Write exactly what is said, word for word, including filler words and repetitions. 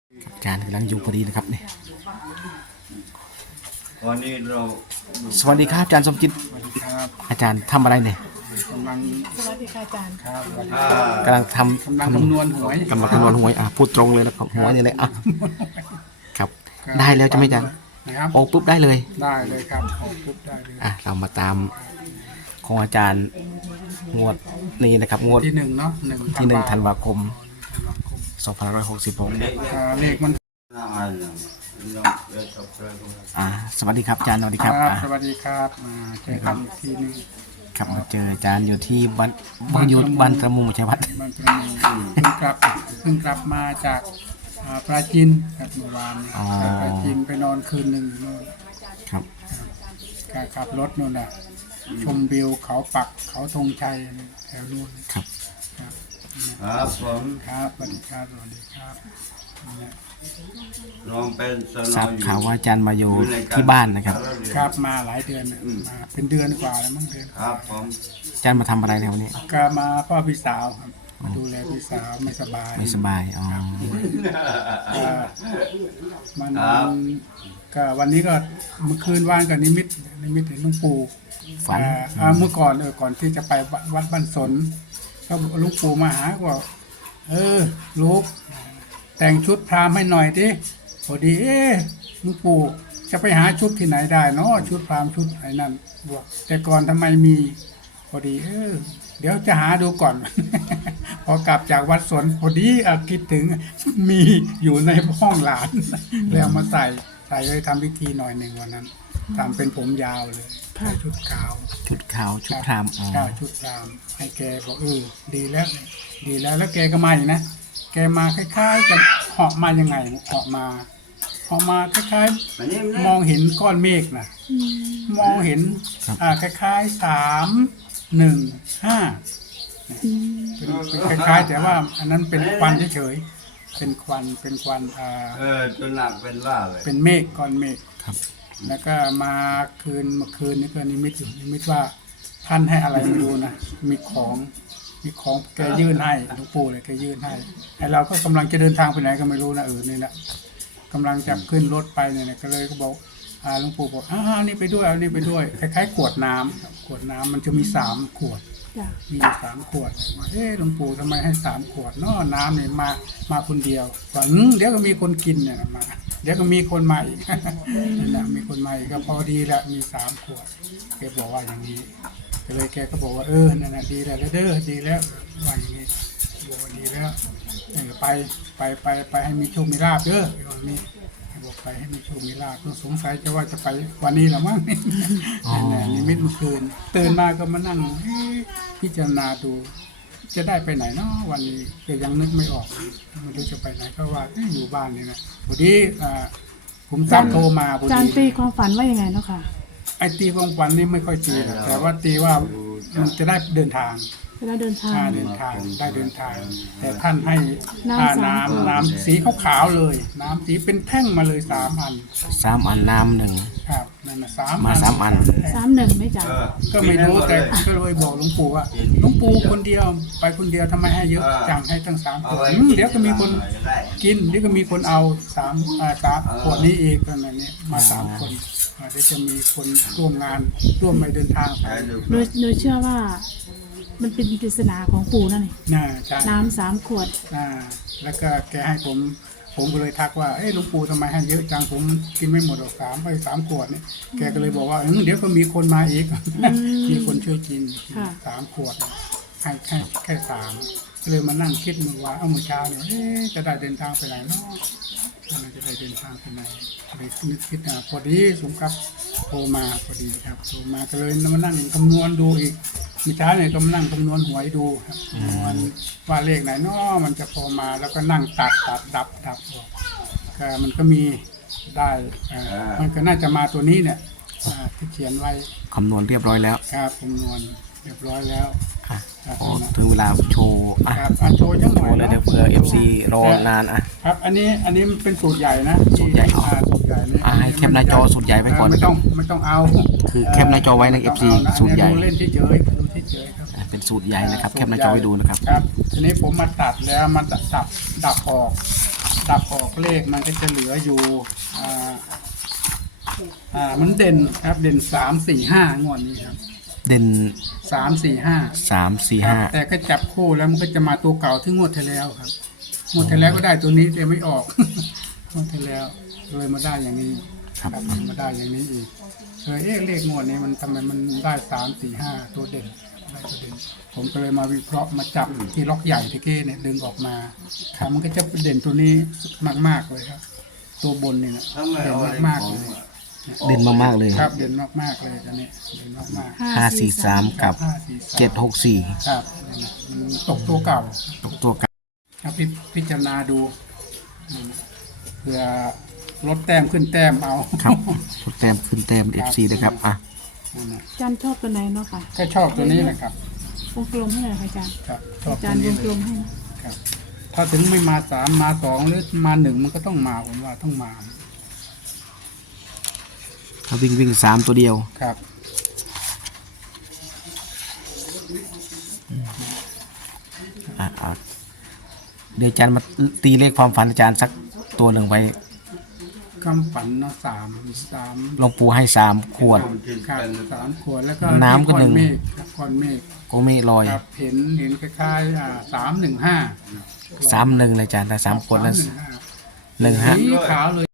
อาจารย์กำลังอยู่พอดีนะครับเนี่ยวันนี้เราสวัสดีครับอาจารย์สมจิตสวัสดีครับอาจารย์ทำอะไรเนี่ยกำลังสวัสดีค่ะอาจารย์ครับสวัสดีอ่ากำลังทำกำลังคำนวณหวยกำลังคำนวณหวยอ่ะพูดตรงเลยนะครับหวยนี่เลยอ่ะครับ ได้แล้วใช่ไหมอาจารย์นะครับโอ้ปุ๊บได้เลยได้เลยครับออกปุ๊บได้เลยอ่ะเรามาตามของอาจารย์งวดนี้นะครับงวดที่หนึ่งเนาะหนึ่งที่หนึ่งธันวาคมธันวาคมสองพันห้าร้อยหกสิบหกอ่าเลขมันน้ำมันน้ำเลือดกับเลือดอ่าสวัสดีครับอาจารย์สวัสดีครับครับอ่ะสวัสดีครับมาเจอกันอีกทีหนึงครับมาเจออาจารย์อยู่ที่บ้านบ้านยุทธบ้านตะมูชัยวัฒน์บ้านประมูเพิ่งกลับเพิ่งกลับมาจากอ่าปราจีนครับเมื่อวานนี้จากปราจีนไปนอนคืนหนึ่งอยู่โน่นครับการขับรถนู่นน่ะชมวิวเขาปักเขาธงชัยแถวนู่นครับครับครับผมครับสวัสดีครับสวัสดีครับเนี่ยลองเป็นสนทราอบ อยู่ข่าวว่าอาจารย์มาอยู่ที่บ้านนะครับครับมาหลายเดือนน่ะมาเป็นเดือนกว่าแล้วมั้งเดือนครับผมอาจารย์มาทำอะไรในวันนี้ก็มาพ่อพี่สาวครับมาดูแลพี่สาวไม่สบายไม่สบายอ๋อก็มานอนก็วันนี้ก็เมื่อคืนว่านกับนิมิตนิมิตเห็นหลุงปู่ฝันอ่าอ่าเมื่อก่อนเออก่อนที่จะไปวัดบ้านสนก็หลุงปู่มาหาก็บอกเออลูกแต่งชุดพราหมณ์ให้หน่อยดิพอดีเอ๊ะหลุงปู่จะไปหาชุดที่ไหนได้เนาะชุดพราหมณ์ชุดไอ้นั่นบอกแต่ก่อนทำไมมีพอดีเออเดี๋ยวจะหาดูก่อน พอกลับจากวัดสวนพอดีอ่ะคิดถึงมีอยู่ในห้องหลาน แล้วเอามาใส่ใส่เลยทำพิธีหน่อยหนึ่งวันนั้นทำเป็นผมยาวเลยใส่ชุดขาวชุดขาวชุดพรามอ๋อใช่ชุดพรามให้แกบอกเออดีแล้ว ดีแล้วแล้วแกก็มาอีกนะแกมาคล้ายๆจะเหาะมายังไงเหาะมาเหาะมาคล้ายอันนี้ๆ มองเห็นก้อนเมฆนะมองเห็นอ่าคล้ายๆสามหนึ่งห้าเป็นเป็นคล้ายๆ แต่ว่าอันนั้นเป็นควันเฉยๆเป็นควันเป็นควันอ่าเออจนหนักเป็นล่าเลยเป็นเมฆก้อนเมฆครับแล้วก็มาคืนเมื่อคืนนี่ก็นิมิตอยู่นิมิตว่าท่านให้อะไรไม่รู้นะมีของมีของแกยื่นให้หลวงปู่เลยแกยื่นให้ไอเราก็กำลังจะเดินทางไปไหนก็ไม่รู้นะเออนี่แหละกำลังจะขึ้นรถไปเนี่ยนะก็เลยก็บอกอ่าหลวงปู่บอกอ้าวเอานี่ไปด้วยเอานี่ไปด้วยคล้ายๆขวดน้ำครับขวดน้ำมันจะมีสามขวดจ้ะมีอยู่สามขวดว่าเอ๊ะหลวงปู่ทำไมให้สามขวดเนาะน้ำเนี่ยมามาคนเดียวว่าอืมเดี๋ยวก็มีคนกินเนี่ยมาเดี๋ยวก็มีคนมาอีก นั่นแหละมีคนมาอีกก็พอดีแหละมีสามขวดแกบอกว่าอย่างนี้ก็เลยแกก็บอกว่าเออนั่นแหละดีแล้วเด้อดีแล้วว่าอย่างนี้บอกว่าดีแล้วเออไปไปไปไปให้มีโชคมีลาภเด้ออย่างนี้บอกไปให้มีโชคมีลาภก็สงสัยจะว่าจะไปวันนี้หรือมั้ง นั่นแหละนิมิตเมื่อคืนตื่นมาก็มานั่งเอ๊ะพิจารณาดู จะได้ไปไหนเนาะวันนี้ก็ยังนึกไม่ออกไม่รู้จะไปไหนก็ว่าเอ๊ะอยู่บ้านนี่นะพอดีอ่าผมทราบโทรมาพออาจารดีย์ตีความฝันว่ายังไงเนาะค่ะไอ้ตีของขวัญนี่ไม่ค่อยตีหรอกแต่ว่าตีว่ามันจะได้เดินทางเวลาเดินทางอ่าเดินทางได้เดินทาง แต่ท่านให้น้ำอ่าสามน้ำน้ำสีขาวๆเลย น้ำสีเป็นแท่งมาเลยสามอันสามอันน้ำหนึ่งครับนั่นนะสามมาสามอันสามหนึ่งไหม่จ้ะเออก็ไม่รู้แต่ก็เลยบอกหลวงปู่ว่าหลวงปู่คนเดียวไปคนเดียวทำไมให้เยอะจังให้ตั้งสามขเอาวดไว้อืมเดี๋ยวก็มีคนได้กินเดี๋ยวก็มีคนเอาสามอ่าสามขวดนี้อีกกันนั้นนี้มาสามคนอ่าเดี๋ยวจะมีคนร่วมงานร่วมไปเดินทางไปได้ดูโดยโดยเชื่อว่า มันเป็นปริศนาของปู่นั่นเองน่าใช่น้ำสามขวดอ่าแล้วก็แกให้ผมผมก็เลยทักว่าเอ้หลวงปู่ทำไมให้เยอะจังผมกินไม่หมดหรอกสามไปสามขวดเนี่ยแกก็เลยบอกว่าอืมเดี๋ยวก็มีคนมาอีก มีคนช่วยกินค่ะสามขวดให้แค่แค่สามก็เลยมานั่งคิดมือว่าเอามื่อเช้าเนี่ยเอ๊ะจะได้เดินทางไปไหนเนาะเราจะได้เดินทางไปไหนเลยนึกคิดอ่ะพอดีสมกับโทรมาพอดีครับโทรมาก็เลยมานั่งคำนวณดูอีกเมื่อเช้าเนี่ยก็มานั่งคำนวณหวยดูครับคำนวณว่าเลขไหนเนาะมันจะพอมาแล้วก็นั่งตัดตัดดับดับออกก็มันก็มีได้เอ่อมันก็น่าจะมาตัวนี้เนี่ยอ่าที่เขียนไว้คำนวณเรียบร้อยแล้วครับคำนวณเรียบร้อยแล้วอ่ะครับอ๋อถึงเวลาโชว์อ่ะครับอันโชว์ยังหโชน่อยว์เลยนะเดี๋ยวเผื่อเอฟซีรอนานอ่ะครับ อันนี้อันนี้มันเป็นสูตรใหญ่นะสูตรใหญ่อ๋ออ่าสูตรใหญ่นี่อ่ะให้แคปหน้าจอสูตรใหญ่ไว้ก่อนไม่ต้องไม่ต้องเอาคือแคปหน้าจอไว้นะ เอฟซีไม่ต้องาะสูตรใหญ่อันนี้ดูเล่นเฉยๆดูเฉยๆครับอ่ะเป็นสูตรใหญ่นะครับแคปหน้าจอไว้ดูนะครับครับทีนี้ผมมาตัดแล้วมาตัดดับดับออกดับออกเลขมันก็จะเหลืออยู่อ่าอ่ามันเด่นครับเด่นสามสี่ห้างวดนี้ครับเด่นสามสี่ห้าสามสี่ห้าแต่ก็จับคู่แล้วมันก็จะมาตัวเก่าที่งวดที่แล้วครับงวดที่แล้วก็ได้ตัวนี้แต่ไม่ออก งวดที่แล้วเลยมาได้อย่างนี้ครับมาได้อย่างนี้อีกเลยเอ๊ะเลขงวดนี้มันทำไมมันได้สามสี่ห้าตัวเด่นได้ตัวเด่นผมก็เลยมาวิเคราะห์มาจับที่ล็อกใหญ่ที่เก้เนี่ยดึงออกมาครับมันก็จะเด่นตัวนี้มากๆเลยครับ ตัวบนนี่นะถ้าไม่เด่นเอาเลขมากขๆองเลยเด่นมากๆเลยครับเด่นมากๆเลยตัวนี้เด่นมากห้าสี่สามกับๆห้าสี่สามเจ็ดหกสี่ครับนั่นน่ะมันตกตัวเก่าตกตัวกันครับพิพิจารณาดูอืมเพื่อลดแต้มขึ้นแต้มเอาครับทดแต้มขึ้นแต้ม เอฟ ซี นะครับอ่ะนั่นน่ะอาจารย์ชอบตัวไหนเนาะค่ะก็ชอบตัวนี้แหละครับวงกลมให้หน่อยค่ะอาจารย์ครับชอบอาตัจาว รย์วนี้งเลกลยมให้ครับ ถ้าถึงไม่มาสามมาสองหรือมาหนึ่งมันก็ต้องมาผมว่าต้องมาถ้าวิ่งวิ่งสามตัวเดียวครับอ่ะอ่ะเดี๋ยวอาจารย์มาตีเลขความฝันอาจารย์สักตัวหนึ่งไว้คำฝันเนาะสามสามหลวงปู่ให้สามขวดครับสามขวดแล้วก็น้ำก็หนึ่งก้อเมฆครับก้อนเมฆก็ไม่ลอยครับเห็นเห็นคล้ายๆอ่าสามหนึ่งห้าสามหนึ่งเลยอาจารย์แต่สามขวดนั้นสามหนึ่งห้าหนึ่งห้าสีขาวเลย